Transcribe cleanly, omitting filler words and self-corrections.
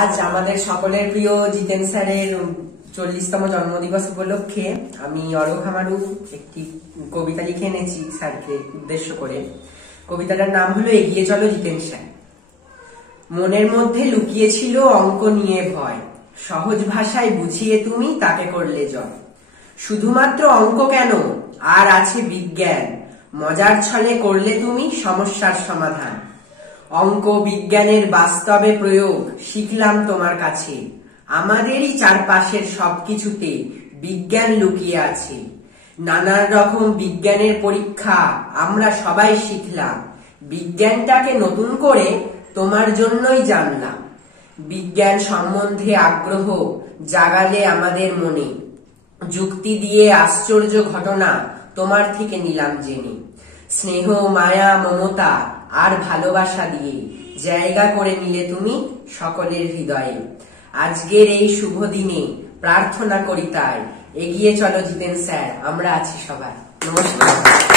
আজ আমাদের সকলের প্রিয় জিতেন স্যারের 40তম জন্মদিবস উপলক্ষে আমি অরোক আমারু একটি কবিতা লিখে এনেছি স্যারকে উদ্দেশ্য করে। কবিতাটার নাম হলো এগিয়ে চলো জিতেন স্যার। মনের মধ্যে লুকিয়েছিল অঙ্ক নিয়ে ভয়, সহজ ভাষায় বুঝিয়ে তুমি তাকে করলে জয়। শুধুমাত্র অঙ্ক কেন, আর আছে বিজ্ঞান, মজার ছলে করলে তুমি সমস্যার সমাধান। অঙ্ক বিজ্ঞানের বাস্তবে প্রয়োগ শিখলাম তোমার কাছে, আমাদেরই চারপাশের সবকিছুতে বিজ্ঞান লুকিয়ে আছে। নানান রকম বিজ্ঞানের পরীক্ষা আমরা সবাই শিখলাম, বিজ্ঞানটাকে নতুন করে তোমার জন্যই জানলাম। বিজ্ঞান সম্বন্ধে আগ্রহ জাগালে আমাদের মনে, যুক্তি দিয়ে আশ্চর্য ঘটনা তোমার থেকে নিলাম জেনে। স্নেহ মায়া মমতা আর ভালোবাসা দিয়ে জায়গা করে নিলে তুমি সকলের হৃদয়ে। আজকের এই শুভ দিনে প্রার্থনা করি তাই, এগিয়ে চলো জিতেন স্যার, আমরা আছি সবাই। নমস্কার।